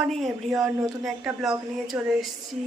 Morning everyone নতুন একটা blog নিয়ে চলে এসেছি।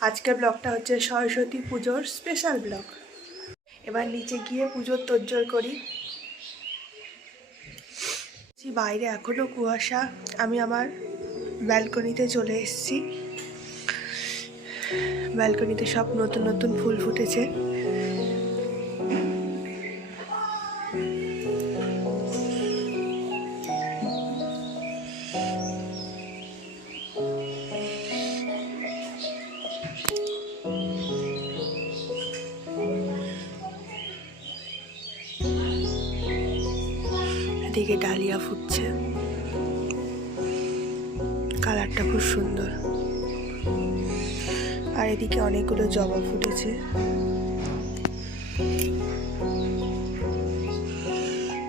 আজকের ব্লগটা হচ্ছে সরস্বতী পুজোর স্পেশাল ব্লগ এবার নিচে গিয়ে পুজোর তোজ্জোর করি। বাইরে এখনও কুয়াশা। আমি আমার ব্যালকনিতে চলে এসেছি। ব্যালকনিতে সব নতুন নতুন ফুল ফুটেছে। এদিকে ডালিয়া ফুটছে। কালারটা খুব সুন্দর। আর এদিকে অনেকগুলো জবা ফুটেছে।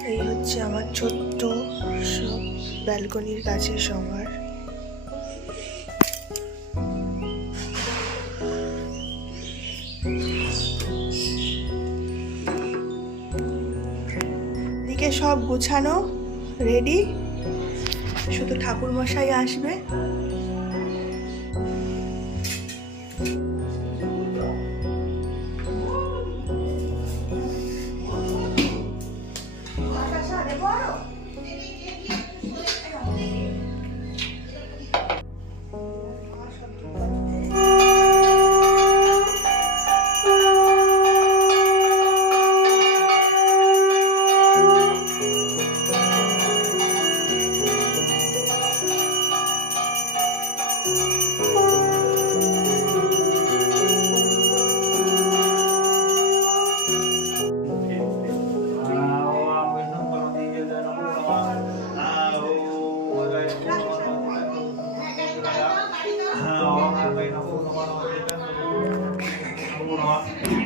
এই হচ্ছে আমার ছোট্ট সব ব্যালকনির গাছের সম্ভার। এদিকে সব গুছানো রেডি শুধু ঠাকুর মশাই আসবে।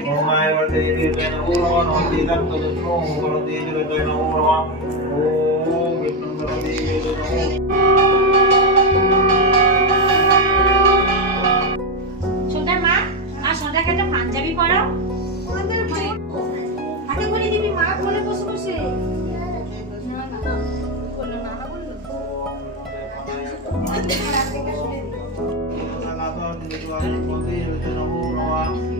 وما يرتدي بين أورا وفي ذلك النوم ورتدي بين أورا পাঞ্জাবি পরাও হাতে করে দিবি মা বলে বসে বসে Thank you.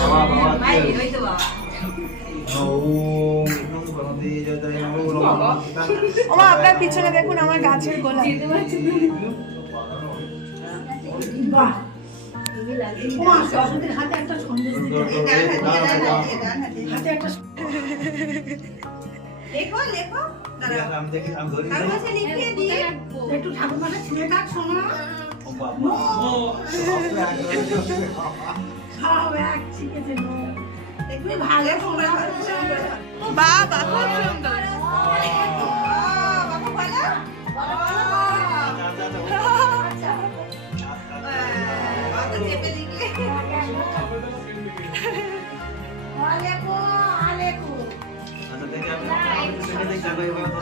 बाबा মায়ের ওই তো বাবা ओम विष्णु गणदेव जय नमो नमः ওমা আপনার পিছনে দেখুন আমার গাছের গোলাপ হাতে একটা সন্দেশ হাতে একটা লেখো লেখো। হ্যাঁ, একটু ঠাকুরমাটা ছুঁড়ে কাট শোনো। বাবা। খুব সুন্দর। চেপে দিলে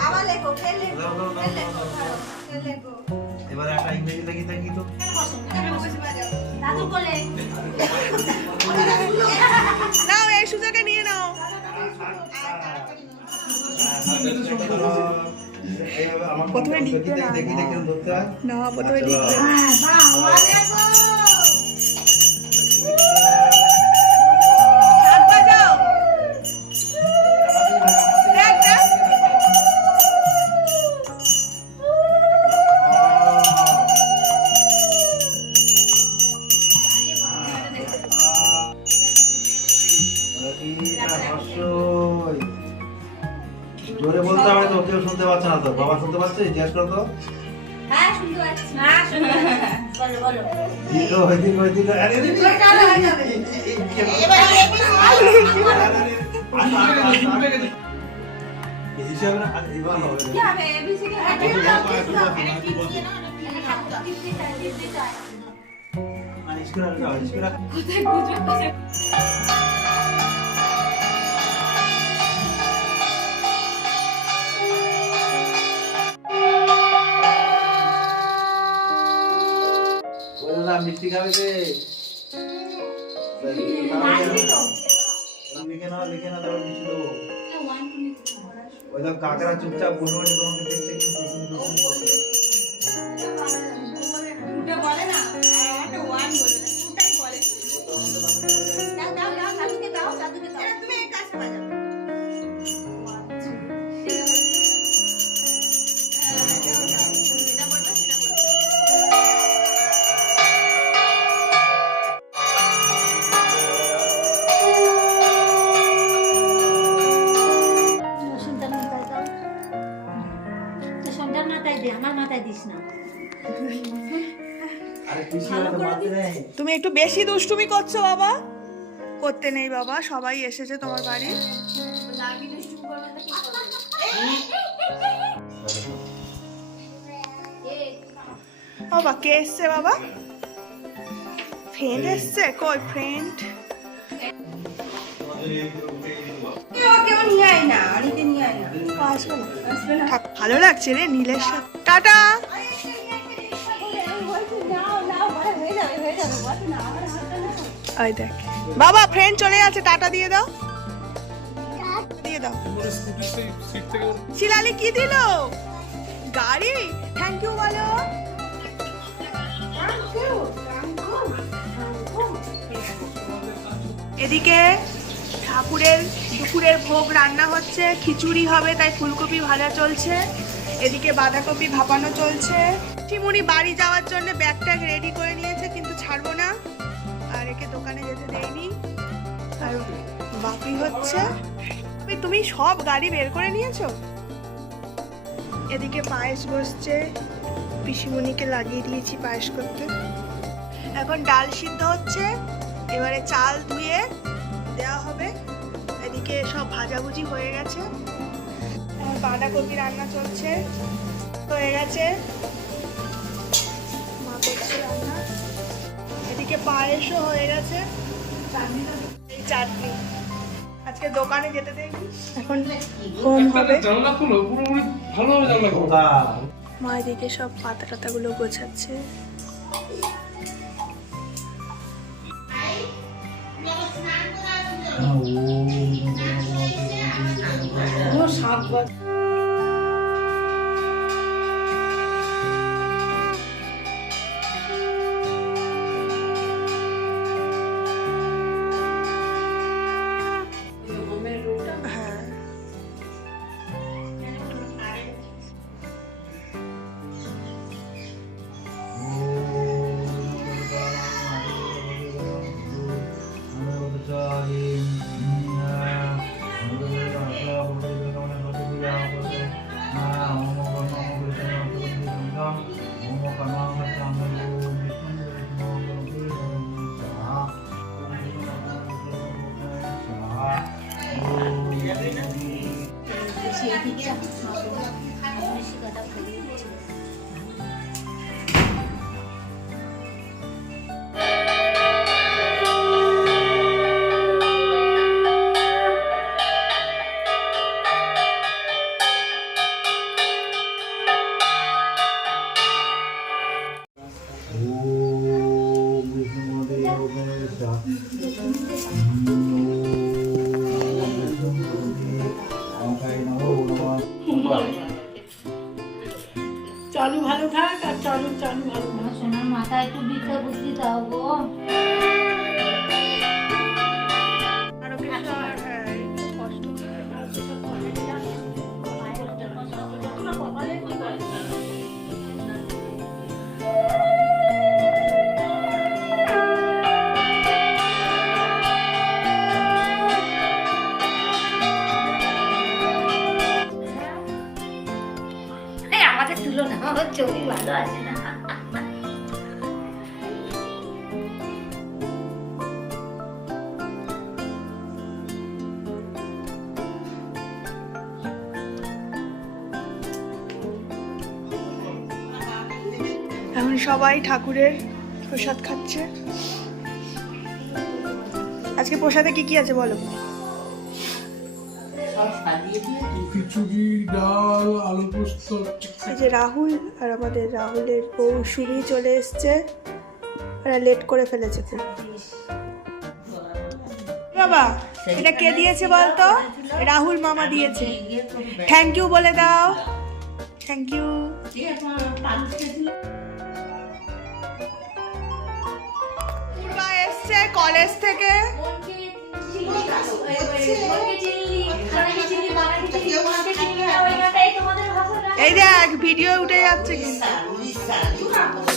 আবার লেখো ফের লেখো ফের একটা ইংরেজি লাগি থাকি তো নাও এই সুজাকে নিয়ে নাও প্রথমে লিখতে না প্রথমে লিখতে তো বাবা শুনতে পাচ্ছে? জিজ্ঞেস করো তো। হ্যাঁ দাদা মিষ্টি খাবে যে লিখে নাও লিখে নাও তারপর মিষ্টি দেবো। নিতে ওই তো কাকড়া চুপচাপ বুনবনি তোমাকে দেখছে কিন্তু তো মাথায় দে আমার মাথায় দিস না। তুমি একটু বেশি দুষ্টুমি করছ বাবা। করতে নেই বাবা সবাই এসেছে তোমার বাড়ি। বাবা কে এসছে বাবা? ফ্রেন্ড এসছে? কই ফ্রেন্ড ভালো লাগছে রে নীলের সাথে। টাটা! ওই দেখ। বাবা ফ্রেন্ড চলে যাচ্ছে টাটা দিয়ে দাও। দিয়ে দাও। শিলালি কি দিল? গাড়ি? থ্যাংক ইউ বলো। এদিকে ঠাকুরের দুপুরের ভোগ রান্না হচ্ছে, খিচুড়ি হবে, তাই ফুলকপি ভাজা চলছে। এদিকে বাঁধাকপি ভাপানো চলছে। শিমুনি বাড়ি যাওয়ার জন্য ব্যাগ ট্যাগ রেডি করে নিয়েছে, কিন্তু ছাড়বো না। আর একে দোকানে যেতে দেয়নি আর বাপি হচ্ছে তুমি সব গাড়ি বের করে নিয়েছো? এদিকে পায়েস বসছে। পিসিমণিকে লাগিয়ে দিয়েছি পায়েস করতে। এখন ডাল সিদ্ধ হচ্ছে। এবারে চাল ধুয়ে ভাজাভুজি হয়ে গেছে। বাঁধাকপি রান্না চলছে। হয়ে গেছে। মা করছে রান্না। এদিকে পায়েসও হয়ে গেছে। এই চাটনি। আজকে দোকানে যেতে দেয়নি। এখন হবে। জানলা খুলো পুরোপুরি ভালোভাবে জানলা খুলো মা এদিকে সব পাতা টাতাগুলো গোছাচ্ছে হ্যাঁ সোনার মাথা একটু বিদ্যা বুদ্ধি দাও গো। এখন সবাই ঠাকুরের প্রসাদ খাচ্ছে। আজকে প্রসাদে কি কি আছে বলো? এই যে রাহুল আর আমাদের রাহুলের বউ সুমি চলে এসছে। ওরা লেট করে ফেলেছে খুব। বাবা এটা কে দিয়েছে বলতো? রাহুল মামা দিয়েছে। থ্যাংক ইউ বলে দাও। থ্যাংক ইউ কলেজ থেকে এই দেখ ভিডিও উঠে যাচ্ছে কিন্তু